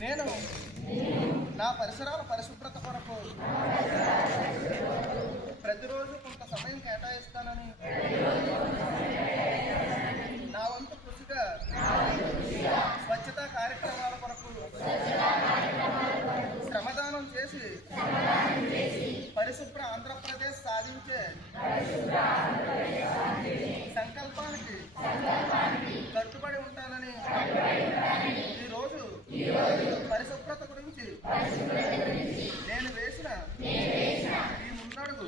నేను నా పరిసరాల పరిశుభ్రత కొరకు ప్రతిరోజు కొంత సమయం కేటాయిస్తానని నా వంతు కృషిగా స్వచ్ఛతా కార్యక్రమాల కొరకు శ్రమదానం చేసి పరిశుభ్ర ఆంధ్రప్రదేశ్ సాధించే సంకల్పానికి కట్టుబడి ఉంటానని ఈరోజు పరిశుభ్రత గురించి నేను వేసిన ఈ ముందడుగు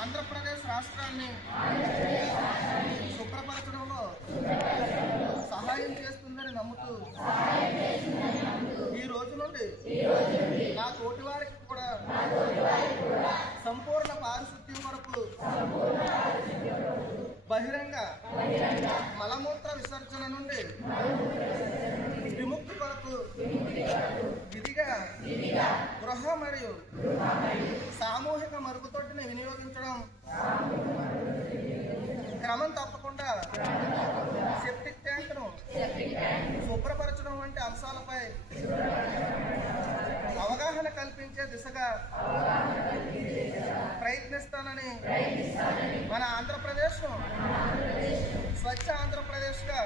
ఆంధ్రప్రదేశ్ రాష్ట్రాన్ని శుభ్రపరచడంలో సహాయం చేస్తుందని నమ్ముతూ ఈ రోజు నుండి నా తోటి వారికి కూడా సంపూర్ణ పారిశుద్ధ్యం వరకు బహిరంగ మలమూత్ర విసర్జన నుండి విముక్తి కొరకు విధిగా గృహ మరియు సామూహిక మరుగుదొడ్డిని వినియోగించడం, క్రమం తప్పకుండా సెప్టిక్ ట్యాంకును శుభ్రపరచడం వంటి అంశాలపై అవగాహన కల్పించే దిశగా ప్రయత్నిస్తానని మన ఆంధ్రప్రదేశ్ను స్వచ్ఛ ఆంధ్రప్రదేశ్గా